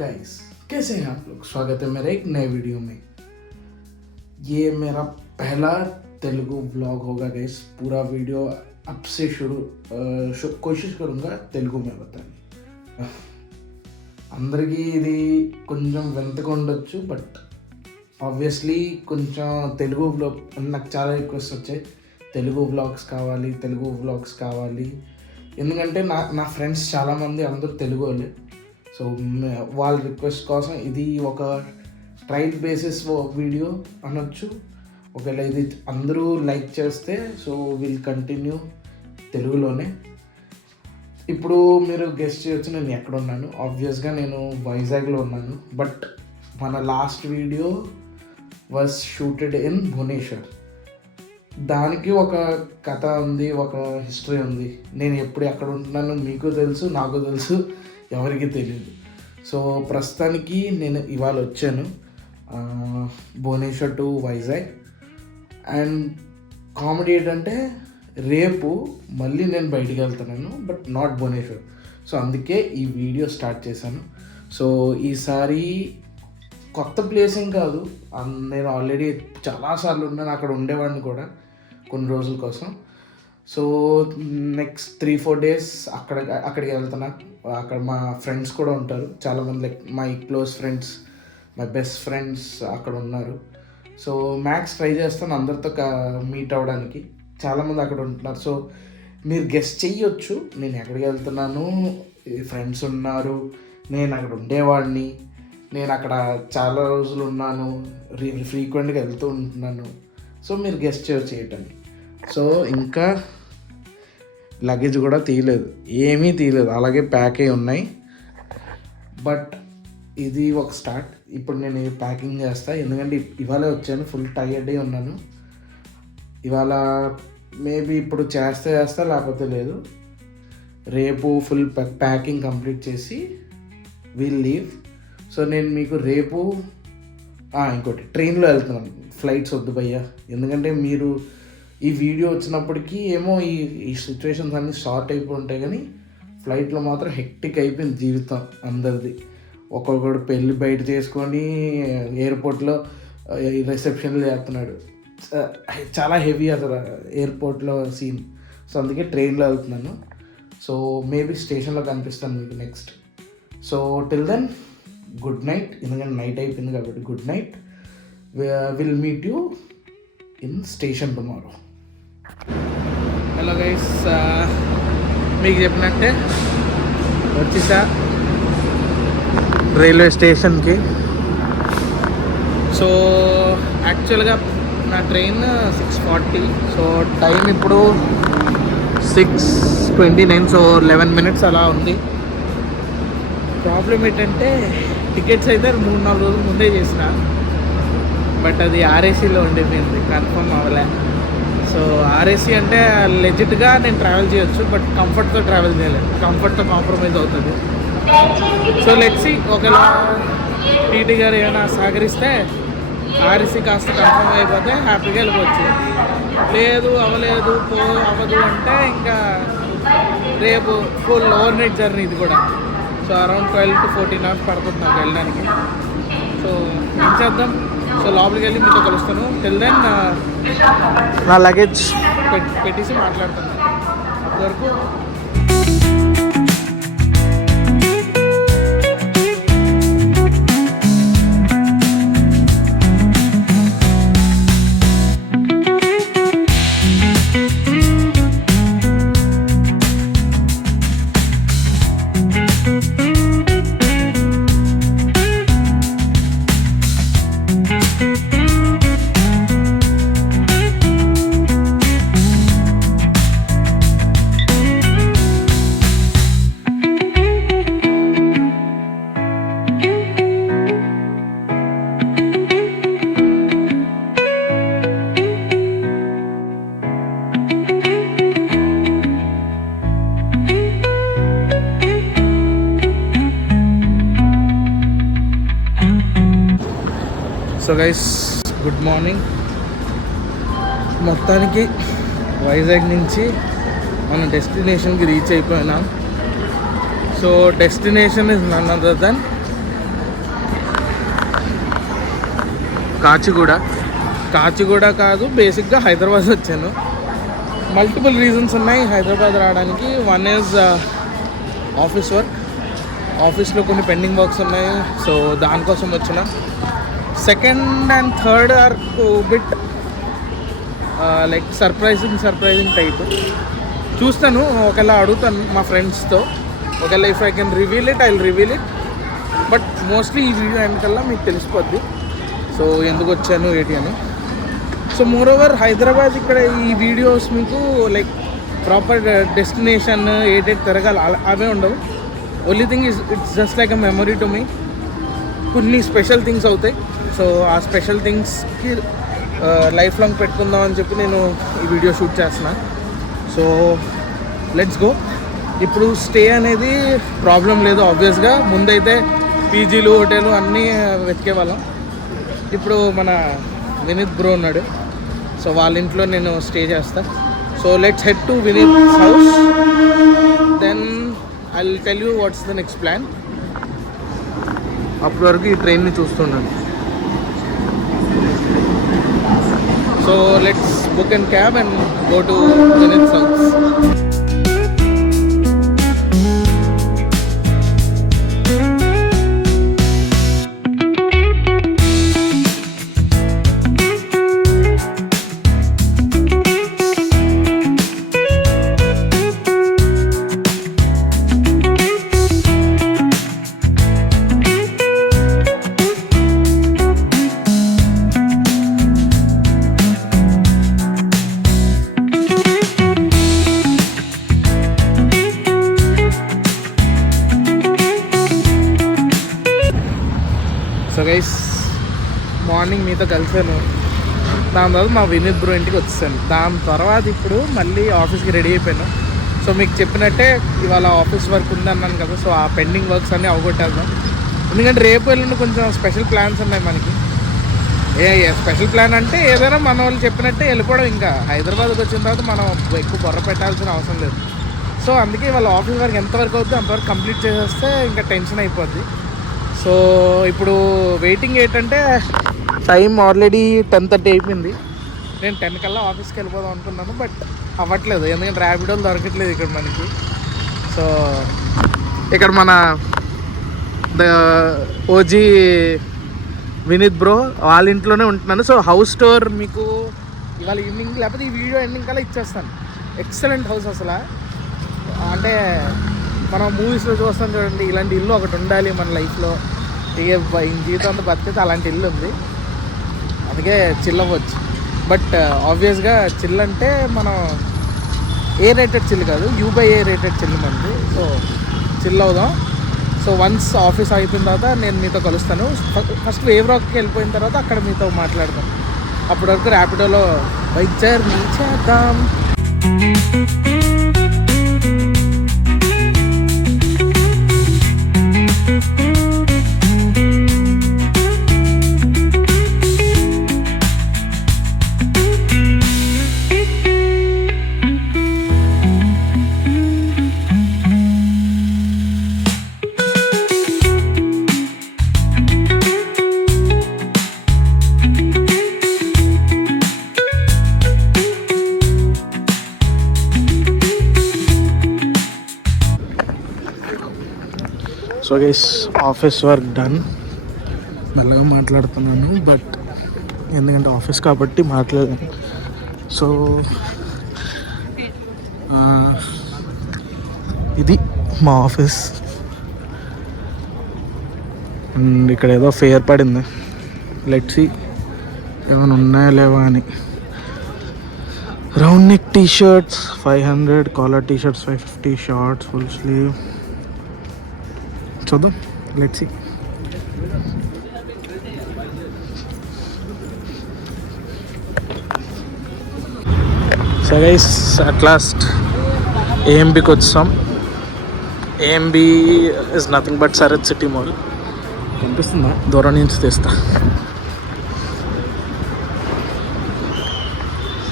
Guys, कैसे हैं आप लोग। स्वागत है मेरे एक नए वीडियो में। ये मेरा पहला तेलुगु व्लॉग होगा गाइस। पूरा वीडियो अब से कोशिश करूँगा తెలుగు में बताने। అందరికీ ఇది కొంచెం వింతగా ఉండొచ్చు, బట్ ఆబ్వియస్లీ కొంచెం తెలుగు వ్లాగ్ నాకు చాలా రిక్వెస్ట్ వచ్చాయి, తెలుగు వ్లాగ్స్ కావాలి. ఎందుకంటే నా ఫ్రెండ్స్ చాలామంది అందరూ తెలుగు వాళ్ళే. సో వాళ్ళ రిక్వెస్ట్ కోసం ఇది ఒక ట్రయల్ బేసిస్ వీడియో అనొచ్చు. ఒకవేళ ఇది అందరూ లైక్ చేస్తే సో విల్ కంటిన్యూ తెలుగులోనే. ఇప్పుడు మీరు గెస్ట్ చేయొచ్చు నేను ఎక్కడ ఉన్నాను. ఆబ్వియస్గా నేను వైజాగ్లో ఉన్నాను, బట్ మన last video was shooted in Bhubaneswar. దానికి ఒక కథ ఉంది, ఒక హిస్టరీ ఉంది. నేను ఎప్పుడు ఎక్కడ ఉంటున్నాను మీకు తెలుసు, నాకు తెలుసు, ఎవరికి తెలియదు. సో ప్రస్తుతానికి నేను ఇవాళ వచ్చాను Bhubaneswar to Vizag. And comedy ఏంటంటే రేపు మళ్ళీ నేను బయటికి వెళ్తున్నాను, బట్ నాట్ భువనేశ్వర్. సో అందుకే ఈ వీడియో స్టార్ట్ చేశాను. సో ఈసారి కొత్త ప్లేస్ ఏం కాదు, నేను ఆల్రెడీ చాలాసార్లు ఉన్నాను, అక్కడ ఉండేవాడిని కూడా కొన్ని రోజుల కోసం. సో నెక్స్ట్ 3-4 days అక్కడికి వెళ్తున్నా. అక్కడ మా ఫ్రెండ్స్ కూడా ఉంటారు చాలామంది, like my close friends, my best friends అక్కడ ఉన్నారు. సో మ్యాక్స్ ట్రై చేస్తాను అందరితో మీట్ అవ్వడానికి. చాలామంది అక్కడ ఉంటున్నారు. సో మీరు గెస్ట్ చెయ్యొచ్చు నేను ఎక్కడికి వెళ్తున్నాను. ఫ్రెండ్స్ ఉన్నారు, నేను అక్కడ ఉండేవాడిని, నేను అక్కడ చాలా రోజులు ఉన్నాను, ఫ్రీక్వెంట్గా వెళ్తూ ఉంటున్నాను. సో మీరు గెస్ట్ చేయటండి. సో ఇంకా లగేజ్ కూడా తీయలేదు, ఏమీ తీయలేదు, అలాగే ప్యాక్ అయి ఉన్నాయి. బట్ ఇది ఒక స్టార్ట్. ఇప్పుడు నేను ప్యాకింగ్ చేస్తాను, ఎందుకంటే ఇవాళ వచ్చాను, ఫుల్ టైర్డ్ అయి ఉన్నాను. ఇవాళ మేబీ ఇప్పుడు చేస్తా లేకపోతే లేదు. రేపు ఫుల్ ప్యాకింగ్ కంప్లీట్ చేసి విల్ లీవ్. సో నేను మీకు రేపు ఇంకోటి ట్రైన్లో వెళ్తున్నాను, ఫ్లైట్స్ వద్దు భయ్యా. ఎందుకంటే మీరు ఈ వీడియో వచ్చినప్పటికీ ఏమో ఈ సిచ్యువేషన్స్ అన్నీ షార్ట్ అయిపోయి ఉంటాయి, కానీ ఫ్లైట్లో మాత్రం హెక్టిక్ అయిపోయింది జీవితం అందరిది. ఒక్కొక్కడు పెళ్ళి బయట చేసుకొని ఎయిర్పోర్ట్లో రిసెప్షన్లు చేస్తున్నాడు. చాలా హెవీ అసలు ఎయిర్పోర్ట్లో సీన్. సో అందుకే ట్రైన్లో వెళ్తున్నాను. సో మేబీ స్టేషన్లో కనిపిస్తాను మీకు next. So till then good night, ఎందుకంటే నైట్ అయిపోయింది కాబట్టి good night. Will meet you in station tomorrow. Hello guys, మీకు చెప్పినట్టే వచ్చేసా రైల్వే స్టేషన్కి. సో యాక్చువల్గా నా ట్రైన్ 6:40. సో టైం ఇప్పుడు 6:29. సో 11 minutes అలా ఉంది. ప్రాబ్లం ఏంటంటే టికెట్స్ అయితే 3-4 రోజుల ముందే చేసిన, బట్ అది ఆర్ఏసీలో ఉండిపోయింది, కన్ఫర్మ్ అవ్వలే. సో ఆర్ఏసీ అంటే లెజిట్గా నేను ట్రావెల్ చేయొచ్చు, బట్ కంఫర్ట్తో ట్రావెల్ చేయలేదు, కంఫర్ట్తో కాంప్రమైజ్ అవుతుంది. సో లెట్స్ సీ, ఒకవేళ టీటీ గారు ఏమైనా సహకరిస్తే ఆర్ఏసీ కాస్త కన్ఫర్మ్ అయిపోతే హ్యాపీగా వెళ్ళిపోవచ్చు. లేదు అవ్వదు అంటే ఇంకా రేపు ఫుల్ ఓవర్ నైట్ జర్నీ ఇది కూడా. సో అరౌండ్ 12 to 14 hours పడుతుంది నాకు వెళ్ళడానికి. సో ఏం చేద్దాం. సో లోపలికి వెళ్ళి మీతో కలుస్తాను. టిల్ దెన్ నా లగేజ్ పెట్టేసి మాట్లాడతాను. అప్పటివరకు సో గైస్ గుడ్ మార్నింగ్. మొత్తానికి వైజాగ్ నుంచి మన డెస్టినేషన్కి రీచ్ అయిపోయినాం. So destination is none other than Kacheguda కాదు, బేసిక్గా హైదరాబాద్ వచ్చాను. మల్టిపుల్ రీజన్స్ ఉన్నాయి హైదరాబాద్ రావడానికి. One is office work. ఆఫీస్లో కొన్ని పెండింగ్ వర్క్స్ ఉన్నాయి, సో దానికోసం వచ్చిన. Second and third are bit like surprising type. చూస్తాను, ఒకవేళ అడుగుతాను మా ఫ్రెండ్స్తో, ఒకవేళ if I can reveal it I will reveal it. But mostly ఈ వీడియో వెనకల్లా మీకు తెలిసిపోద్ది సో ఎందుకు వచ్చాను ఏంటి అని. సో మోర్ ఓవర్ హైదరాబాద్ ఇక్కడ ఈ వీడియోస్ మీకు లైక్ ప్రాపర్ డెస్టినేషన్ ఏటేటి తిరగాలి అవే ఉండవు. Only thing it's just like a memory to me. కొన్ని స్పెషల్ థింగ్స్ అవుతాయి, సో ఆ స్పెషల్ థింగ్స్కి లైఫ్ లాంగ్ పెట్టుకుందాం అని చెప్పి నేను ఈ వీడియో షూట్ చేస్తున్నా. So let's go. ఇప్పుడు స్టే అనేది ప్రాబ్లం లేదు ఆబ్వియస్గా. ముందైతే పీజీలు హోటలు అన్నీ వెతికే వాళ్ళం. ఇప్పుడు మన వినీత్ బ్రో ఉన్నాడు, సో వాళ్ళ ఇంట్లో నేను స్టే చేస్తా. So let's head to Vineeth house, then I will tell you what's the next plan. అప్పటి వరకు ఈ ట్రైన్ని చూస్తున్నాను. So let's book and cab and go to Vineeth house. So guys, morning మీతో కలిసాను, దాని తర్వాత మా వినీత్ బ్రో ఇంటికి వచ్చేసాను. దాని తర్వాత ఇప్పుడు మళ్ళీ ఆఫీస్కి రెడీ అయిపోయాను. సో మీకు చెప్పినట్టే ఇవాళ ఆఫీస్ వర్క్ ఉందన్నాను కదా, సో ఆ పెండింగ్ వర్క్స్ అన్నీ అవగొట్టేద్దాం. ఎందుకంటే రేపు ఎల్లుండి కొంచెం స్పెషల్ ప్లాన్స్ ఉన్నాయి మనకి. స్పెషల్ ప్లాన్ అంటే ఏదైనా మన వాళ్ళు చెప్పినట్టే వెళ్ళిపోవడం. ఇంకా హైదరాబాద్కి వచ్చిన తర్వాత మనం ఎక్కువ బొర్ర పెట్టాల్సిన అవసరం లేదు. సో అందుకే వాళ్ళ ఆఫీస్ వర్క్ ఎంతవరకు అవుతుందో అంతవరకు కంప్లీట్ చేసేస్తే ఇంకా టెన్షన్ అయిపోద్ది. సో ఇప్పుడు వెయిటింగ్ ఏంటంటే టైం ఆల్రెడీ 10:30 అయిపోయింది. నేను 10 కల్లా ఆఫీస్కి వెళ్ళిపోదాం అనుకున్నాను, బట్ అవ్వట్లేదు ఎందుకంటే ర్యాపిడోలు దొరకట్లేదు ఇక్కడ మనకి. సో ఇక్కడ మన ఓజీ వినీత్ బ్రో వాళ్ళ ఇంట్లోనే ఉంటున్నాను. సో హౌస్ టూర్ మీకు ఇవాళ ఈవినింగ్ లేకపోతే ఈ వీడియో ఎండింగ్ కల్లా ఇచ్చేస్తాను. ఎక్సలెంట్ హౌస్ అసలు. అంటే మనం మూవీస్లో చూస్తాం చూడండి, ఇలాంటి ఇల్లు ఒకటి ఉండాలి మన లైఫ్లో. జీవితం అంతా బతికితే అలాంటి ఇల్లు ఉంది, అందుకే చిల్ అవ్వచ్చు. బట్ ఆబ్వియస్గా చిల్ అంటే మనం ఏ రేటెడ్ చిల్ కాదు, U/A రేటెడ్ చిల్ మనది. సో చిల్ అవుదాం. సో వన్స్ ఆఫీస్ అయిపోయిన తర్వాత నేను మీతో కలుస్తాను. ఫస్ట్ వేవ్ రాక్కి వెళ్ళిపోయిన తర్వాత అక్కడ మీతో మాట్లాడదాం. అప్పటి వరకు ర్యాపిడోలో బైక్ జర్నీ చేద్దాం. So guys, office work done. మెల్లగా మాట్లాడుతున్నాను, బట్ ఎందుకంటే ఆఫీస్ కాబట్టి మాట్లాడాను. సో ఇది మా ఆఫీస్. అండ్ ఇక్కడ ఏదో ఫేర్ పడింది, లెట్స్ సీ ఏమైనా ఉన్నాయా లేవా అని. Round neck T shirts 500, collar T shirts 550, shorts full sleeve. చూద్దాం, let's see. So guys, at last AMBకి వచ్చాం. AMB is nothing but Sarath city mall. కనిపిస్తుందా? దూరం నుంచి తీస్తా.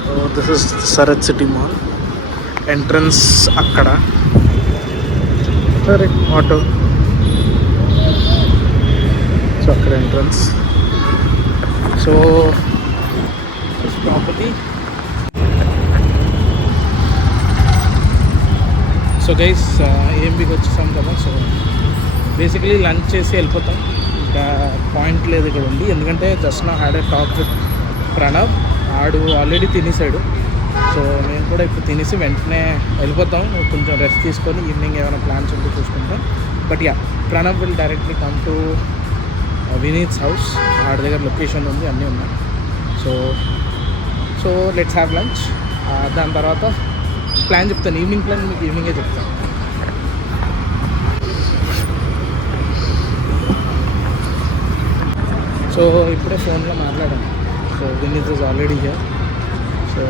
So this is Sarath city mall. Entrance అక్కడ. సరే, ఆటో. సో అక్కడ entrance. So property. So guys ఏఎంబీకి వచ్చేసాం కదా. సో బేసికలీ లంచ్ చేసి వెళ్ళిపోతాం. ఇంకా పాయింట్ లేదు ఇక్కడ ఉంది, ఎందుకంటే జస్ట్ నా had a talk with Pranav. ఆడు ఆల్రెడీ తినేసాడు. సో మేము కూడా ఇప్పుడు తినేసి వెంటనే వెళ్ళిపోతాం. కొంచెం రెస్ట్ తీసుకొని ఈవినింగ్ ఏమైనా ప్లాన్స్ ఉంటే చూసుకుంటాం. But yeah, Pranav will directly come to Vineet's house. ఆడి దగ్గర లొకేషన్ ఉంది, అన్నీ ఉన్నాయి. So let's have lunch. దాని తర్వాత ప్లాన్ చెప్తాను, ఈవినింగ్ ప్లాన్ మీకు ఈవినింగే చెప్తాను. సో ఇప్పుడే ఫోన్లో మాట్లాడాను. So Vineeth is already here. So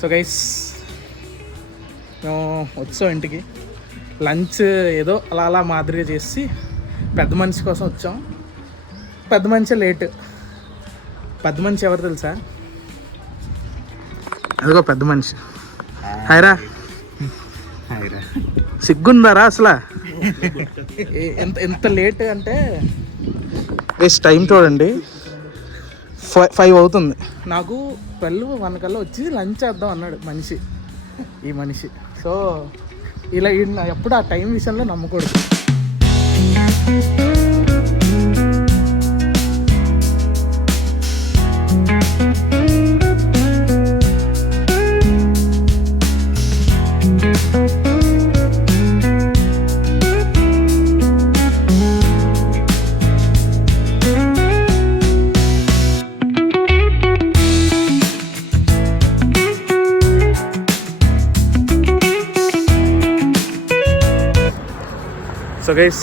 so guys మేము వచ్చాం ఇంటికి. లంచ్ ఏదో అలా మాదిరిగా చేసి పెద్ద మనిషి కోసం వచ్చాం. పెద్ద మనిషి లేట్. పెద్ద మనిషి ఎవరు తెలుసా? అదిగో పెద్ద మనిషి. హాయ్రా. సిగ్గుందారా అసలు? ఎంత లేట్ అంటే గైస్ టైం చూడండి, 5 అవుతుంది. నాకు 12-1 కల్లా వచ్చి లంచ్ చేద్దాం అన్నాడు ఈ మనిషి. సో ఇలా ఎప్పుడు ఆ టైం విషయంలో నమ్మకూడదు. సో గైస్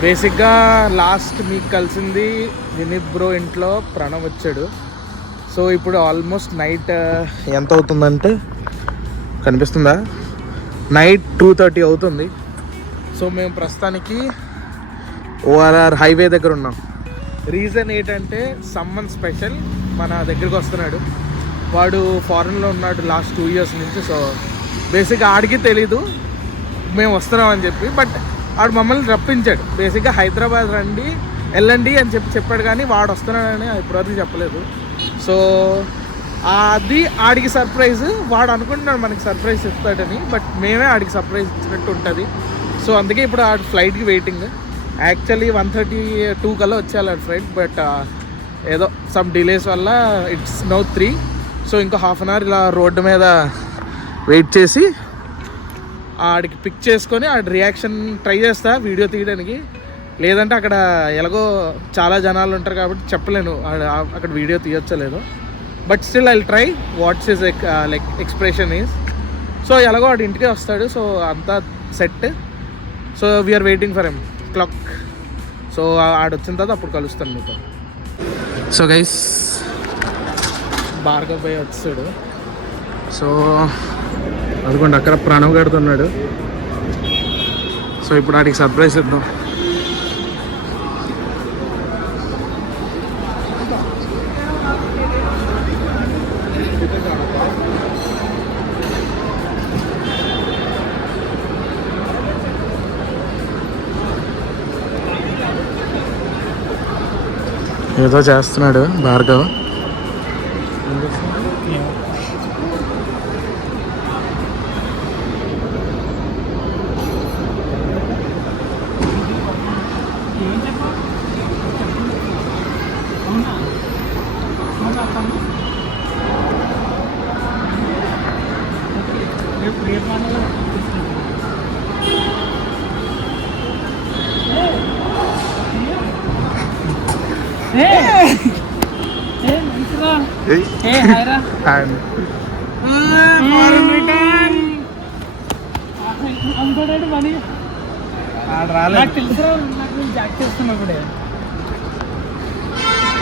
బేసిక్గా లాస్ట్ మీకు కలిసింది వినీత్ బ్రో ఇంట్లో ప్రణవ్ వచ్చాడు. సో ఇప్పుడు ఆల్మోస్ట్ నైట్ ఎంత అవుతుందంటే కనిపిస్తుందా? నైట్ 2:30 అవుతుంది. సో మేము ప్రస్తుతానికి ఓఆర్ఆర్ హైవే దగ్గర ఉన్నాం. రీజన్ ఏంటంటే సమ్మన్ స్పెషల్ మన దగ్గరికి వస్తున్నాడు. వాడు ఫారెన్లో ఉన్నాడు లాస్ట్ 2 years నుంచి. సో బేసిక్గా ఆడికి తెలీదు మేము వస్తున్నామని చెప్పి, బట్ వాడు మమ్మల్ని రప్పించాడు. బేసిక్గా హైదరాబాద్ వెళ్ళండి అని చెప్పాడు, కానీ వాడు వస్తున్నాడని ఇప్పటివరకు చెప్పలేదు. సో అది ఆడికి సర్ప్రైజ్. వాడు అనుకుంటున్నాడు మనకి సర్ప్రైజ్ ఇస్తాడని, బట్ మేమే ఆడికి సర్ప్రైజ్ ఇచ్చినట్టు ఉంటుంది. సో అందుకే ఇప్పుడు ఆడి ఫ్లైట్కి వెయిటింగ్. యాక్చువల్లీ 1:32 కల్లా వచ్చేయాలి ఆడి ఫ్లైట్, బట్ ఏదో సమ్ డిలేస్ వల్ల ఇట్స్ నౌ 3. సో ఇంకో ½ an hour ఇలా రోడ్డు మీద వెయిట్ చేసి ఆడికి పిక్ చేసుకొని ఆడి రియాక్షన్ ట్రై చేస్తా వీడియో తీయడానికి. లేదంటే అక్కడ ఎలాగో చాలా జనాలు ఉంటారు కాబట్టి చెప్పలేను అక్కడ వీడియో తీయొచ్చలేదు. But still I try what's is like expression is. So ఎలాగో ఆడు ఇంటికే వస్తాడు. సో అంతా set. So we are waiting for him clock. So ఆడు వచ్చిన తర్వాత అప్పుడు కలుస్తాను మీతో. సో గైస్ భార్గవ్ భాయ్ వచ్చాడు. సో అదిగోండి అక్కడ ప్రణవ్ గడుతున్నాడు. సో ఇప్పుడు వాడికి సర్ప్రైజ్ ఇద్దాం. ఏదో చేస్తున్నాడు భార్గవ్. అండ్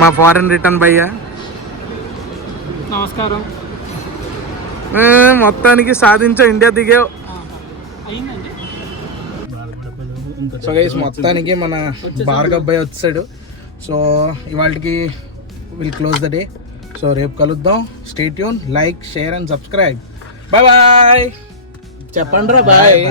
మా ఫారెన్ రిటర్న్ భయ్యా. నమస్కారం. మొత్తానికి సాధించా, ఇండియా దిగావు. సో గైస్ మొత్తానికి మన భార్గవ్ భయ్య వచ్చాడు. సో ఇవాళకి will close the day. So రేపు కలుద్దాం. Stay tune, like, share and subscribe. Bye bye. చెప్పండి రా బాయ్.